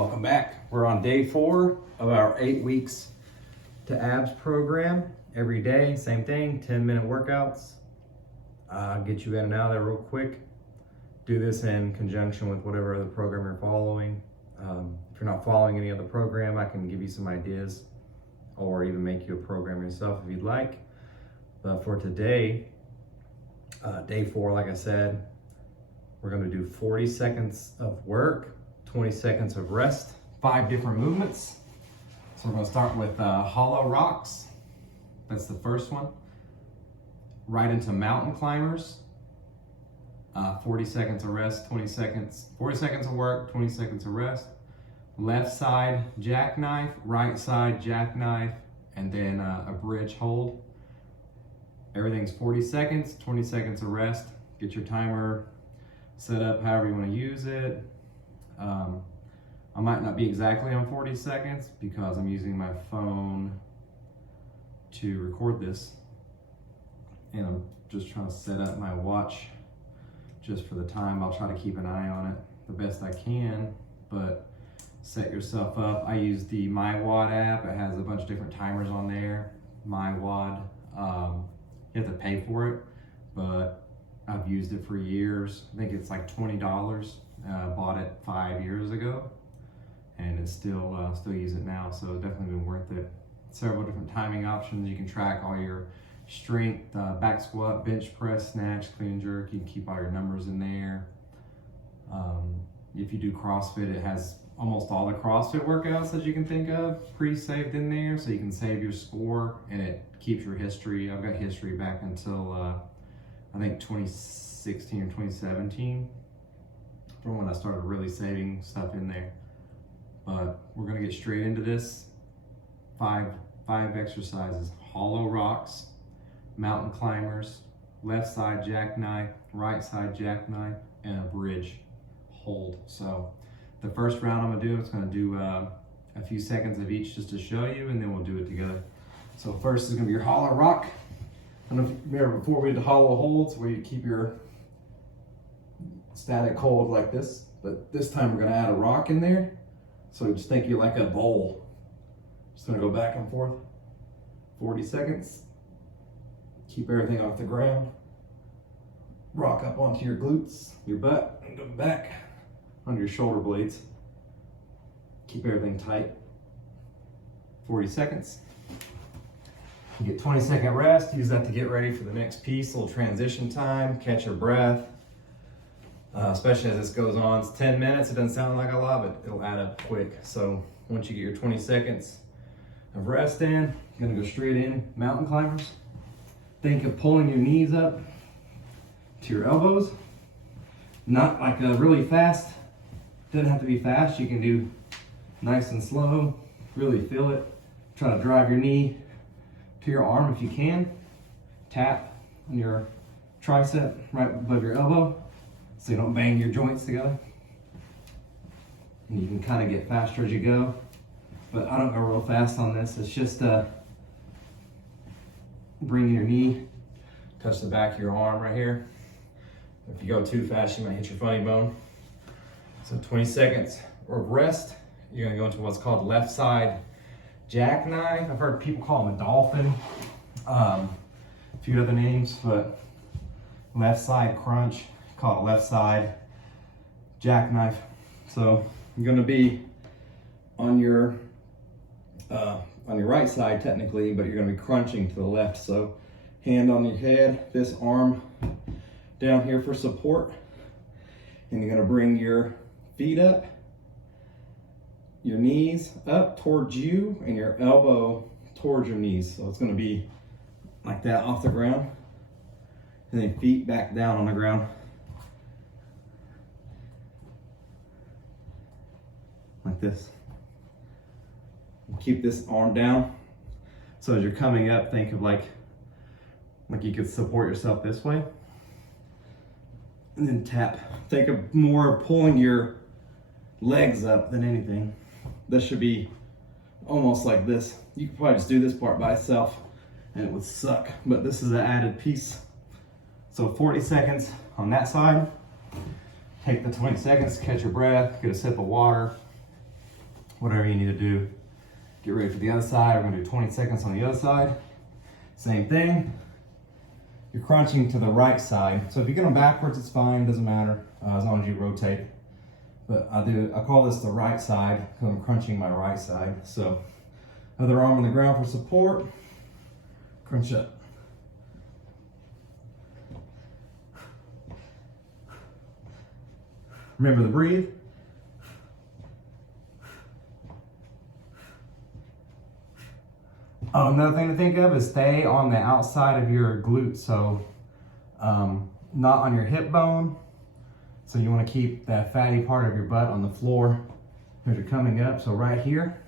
Welcome back. We're on day 4 of our 8 weeks to abs program. Every day, same thing, 10-minute workouts. Get you in and out of there real quick. Do this in conjunction with whatever other program you're following. If you're not following any other program, I can give you some ideas or even make you a program yourself if you'd like. But for today, day 4, like I said, we're gonna do 40 seconds of work, 20 seconds of rest, 5 different movements. So we're gonna start with hollow rocks. That's the first one. Right into mountain climbers. 40 seconds of rest, 20 seconds, 40 seconds of work, 20 seconds of rest. Left side jackknife, right side jackknife, and then a bridge hold. Everything's 40 seconds, 20 seconds of rest. Get your timer set up however you want to use it. I might not be exactly on 40 seconds because I'm using my phone to record this. And I'm just trying to set up my watch just for the time. I'll try to keep an eye on it the best I can, but set yourself up. I use the MyWad app. It has a bunch of different timers on there. MyWad, you have to pay for it, but I've used it for years. I think it's like $20. Bought it 5 years ago, and it's still use it now, so it's definitely been worth it. Several different timing options. You can track all your strength, back squat, bench press, snatch, clean and jerk. You can keep all your numbers in there. If you do CrossFit, it has almost all the CrossFit workouts that you can think of pre-saved in there, so you can save your score and it keeps your history. I've got history back until I think 2016 or 2017 from when I started really saving stuff in there. But we're gonna get straight into this. Five exercises: hollow rocks, mountain climbers, left side jackknife, right side jackknife, and a bridge hold. So the first round I'm gonna do a few seconds of each just to show you, and then we'll do it together. So first is gonna be your hollow rock. I don't know if you remember before we did the hollow holds where you keep your static hold like this, but this time we're gonna add a rock in there. So just think you're like a bowl. Just gonna go back and forth, 40 seconds. Keep everything off the ground. Rock up onto your glutes, your butt, and go back on your shoulder blades. Keep everything tight. 40 seconds. You get 20-second rest. Use that to get ready for the next piece. A little transition time, catch your breath. Especially as this goes on. It's 10 minutes. It doesn't sound like a lot, but it'll add up quick. So once you get your 20 seconds of rest in, you're gonna go straight in mountain climbers. Think of pulling your knees up to your elbows. Not like really fast. Doesn't have to be fast. You can do nice and slow. Really feel it. Try to drive your knee to your arm if you can. Tap on your tricep right above your elbow so you don't bang your joints together. And you can kind of get faster as you go, but I don't go real fast on this. It's just bringing your knee, touch the back of your arm right here. If you go too fast, you might hit your funny bone. So 20 seconds of rest. You're gonna go into what's called left side jackknife. I've heard people call them a dolphin. A few other names, but left side crunch, called left side jackknife. So you're gonna be on your right side technically, but you're gonna be crunching to the left. So hand on your head, this arm down here for support, and you're gonna bring your feet up, your knees up towards you, and your elbow towards your knees. So it's gonna be like that off the ground, and then feet back down on the ground. Like this. Keep this arm down. So as you're coming up, think of like you could support yourself this way. And then tap. Think of more pulling your legs up than anything. This should be almost like this. You could probably just do this part by itself and it would suck, but this is an added piece. So 40 seconds on that side. Take the 20 seconds, catch your breath, get a sip of water. whatever you need to do. Get ready for the other side. We're gonna do 20 seconds on the other side. Same thing. You're crunching to the right side. So if you get them backwards, it's fine, doesn't matter, as long as you rotate. But I call this the right side because I'm crunching my right side. So other arm on the ground for support, crunch up. Remember to breathe. Another thing to think of is stay on the outside of your glute, so not on your hip bone. So you want to keep that fatty part of your butt on the floor as you're coming up. So right here,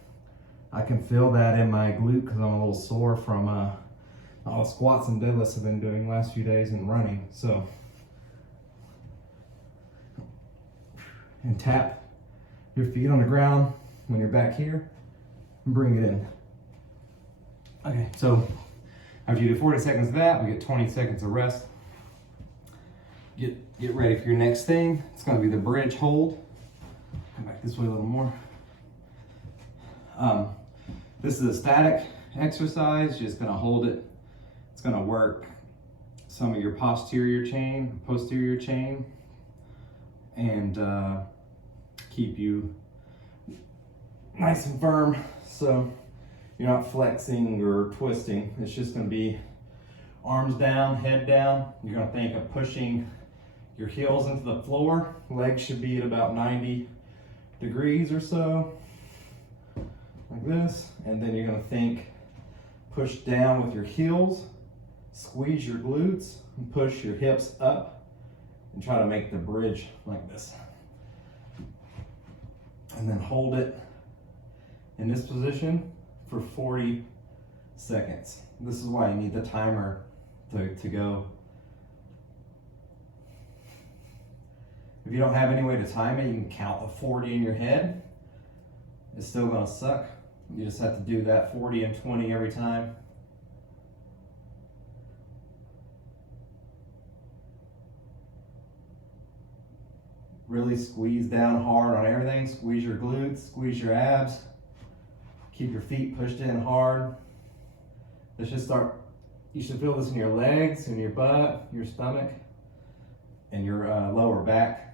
I can feel that in my glute because I'm a little sore from all the squats and deadlifts I've been doing the last few days and running. So, and tap your feet on the ground when you're back here and bring it in. Okay, so after you do 40 seconds of that, we get 20 seconds of rest. Get ready for your next thing. It's gonna be the bridge hold. Come back this way a little more. This is a static exercise, just gonna hold it. It's gonna work some of your posterior chain, and keep you nice and firm. So you're not flexing or twisting. It's just gonna be arms down, head down. You're gonna think of pushing your heels into the floor. Legs should be at about 90 degrees or so, like this. And then you're gonna think, push down with your heels, squeeze your glutes, and push your hips up, and try to make the bridge like this. And then hold it in this position for 40 seconds. This is why you need the timer to go. If you don't have any way to time it, you can count the 40 in your head. It's still gonna suck. You just have to do that 40 and 20 every time. Really squeeze down hard on everything. Squeeze your glutes, squeeze your abs. Keep your feet pushed in hard. Let's just start. You should feel this in your legs, in your butt, your stomach, and your lower back.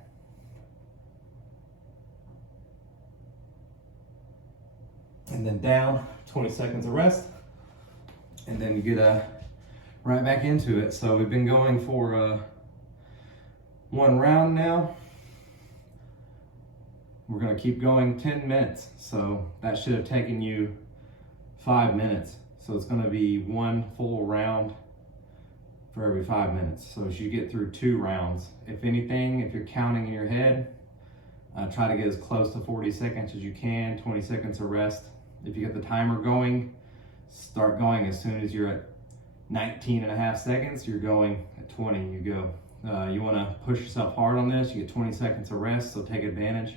And then down, 20 seconds of rest. And then you get right back into it. So we've been going for one round now. We're gonna keep going 10 minutes. So that should have taken you 5 minutes. So it's gonna be one full round for every 5 minutes. So as you get through 2 rounds, if anything, if you're counting in your head, try to get as close to 40 seconds as you can, 20 seconds of rest. If you get the timer going, start going as soon as you're at 19 and a half seconds, you're going at 20, you go. You wanna push yourself hard on this, you get 20 seconds of rest, so take advantage.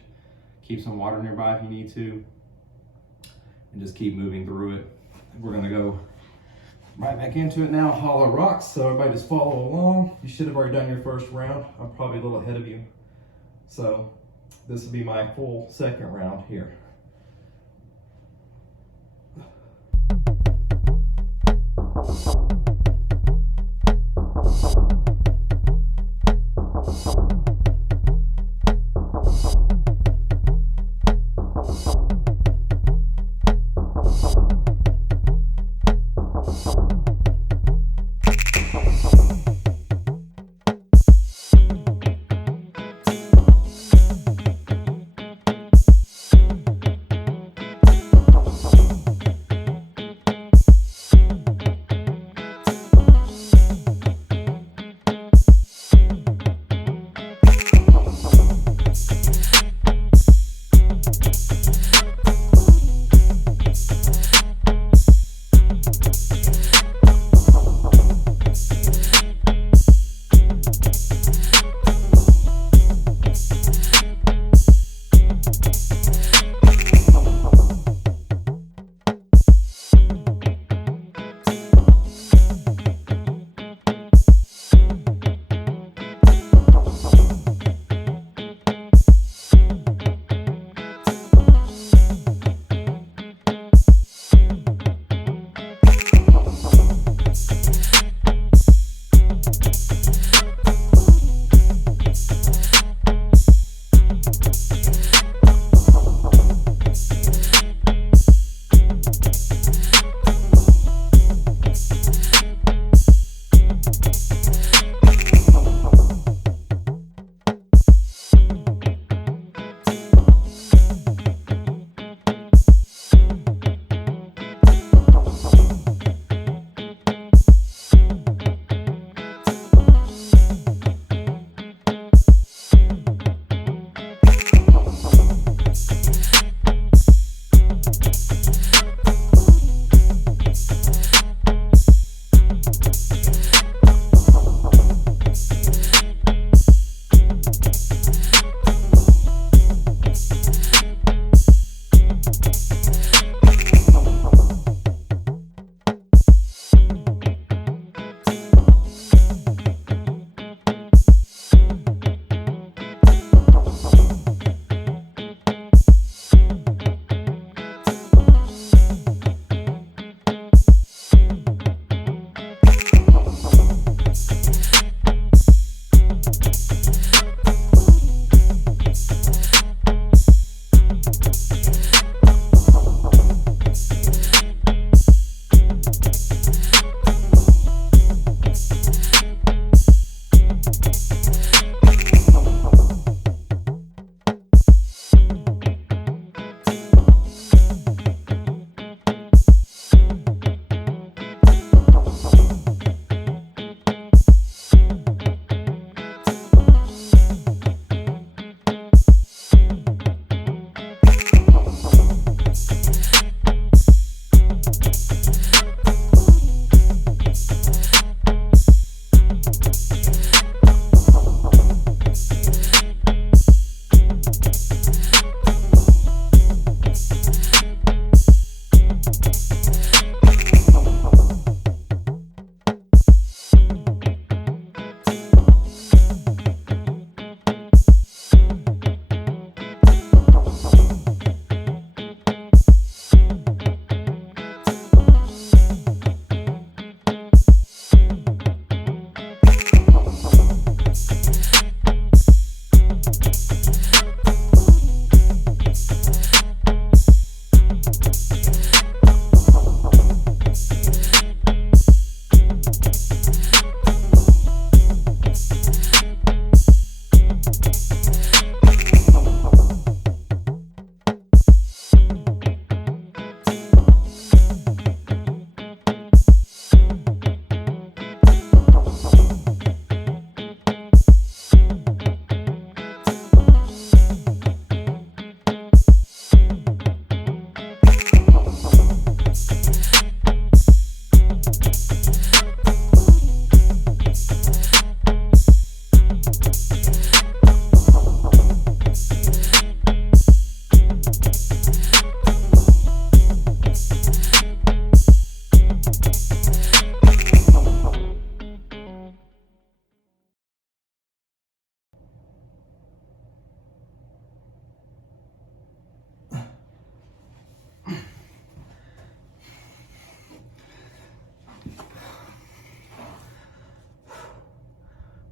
Keep some water nearby if you need to, and just keep moving through it. We're gonna go right back into it now, hollow rocks, so everybody just follow along. You should have already done your first round. I'm probably a little ahead of you. So this will be my full second round here.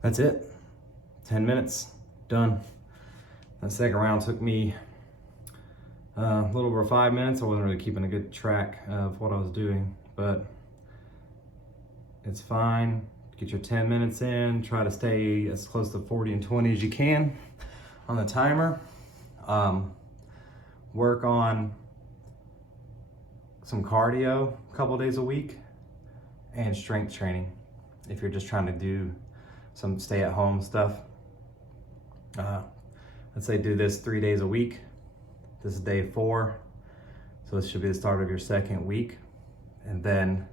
that's it. 10 minutes, done. That second round took me a little over 5 minutes. I wasn't really keeping a good track of what I was doing, but it's fine. Get your 10 minutes in, try to stay as close to 40 and 20 as you can on the timer. Work on some cardio a couple days a week and strength training if you're just trying to do some stay-at-home stuff. Let's say do this 3 days a week. This is day 4, so this should be the start of your second week, and then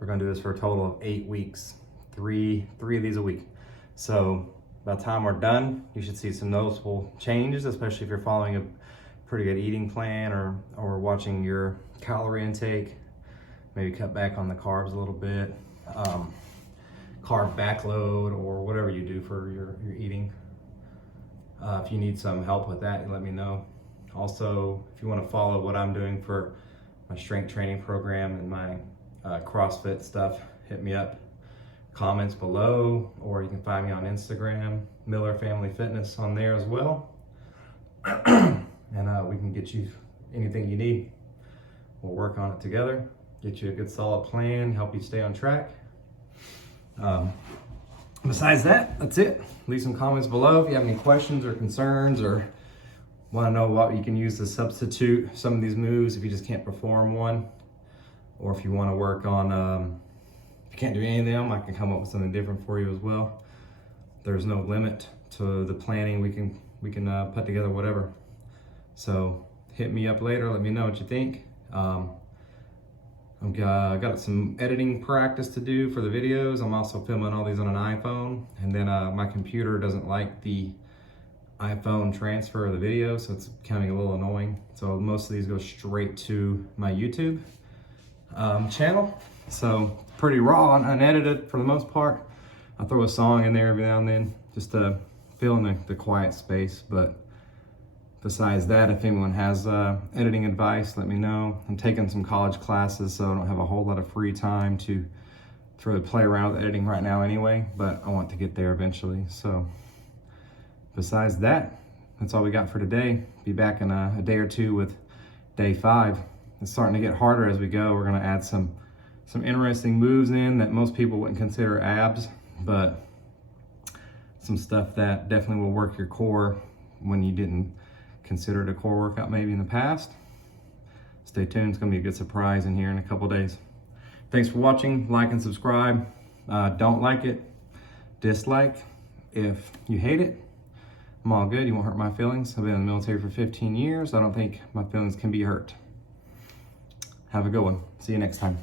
we're gonna do this for a total of 8 weeks, three of these a week. So by the time we're done, you should see some noticeable changes, especially if you're following a pretty good eating plan or watching your calorie intake. Maybe cut back on the carbs a little bit, carb backload, or whatever you do for your eating. If you need some help with that, let me know. Also, if you want to follow what I'm doing for my strength training program and my CrossFit stuff, hit me up. Comments below, or you can find me on Instagram, Miller Family Fitness, on there as well. And we can get you anything you need. We'll work on it together, get you a good solid plan, help you stay on track. Besides that, that's it. Leave some comments below if you have any questions or concerns, or want to know what you can use to substitute some of these moves if you just can't perform one, or if you want to work on, if you can't do any of them, I can come up with something different for you as well. There's no limit to the planning. We can put together whatever. So hit me up later, let me know what you think. I've got some editing practice to do for the videos. I'm also filming all these on an iPhone, and then my computer doesn't like the iPhone transfer of the video, so it's becoming a little annoying. So most of these go straight to my YouTube channel. So pretty raw and unedited for the most part. I throw a song in there every now and then just to fill in the quiet space. But besides that, if anyone has editing advice, let me know. I'm taking some college classes, so I don't have a whole lot of free time to really play around with editing right now anyway, but I want to get there eventually. So besides that, that's all we got for today. Be back in a day or two with day 5. It's starting to get harder as we go. We're gonna add some interesting moves in that most people wouldn't consider abs, but some stuff that definitely will work your core when you didn't consider it a core workout maybe in the past. Stay tuned, it's gonna be a good surprise in here in a couple days. Thanks for watching, like and subscribe. Don't like it, dislike. If you hate it, I'm all good, you won't hurt my feelings. I've been in the military for 15 years. I don't think my feelings can be hurt. Have a good one. See you next time.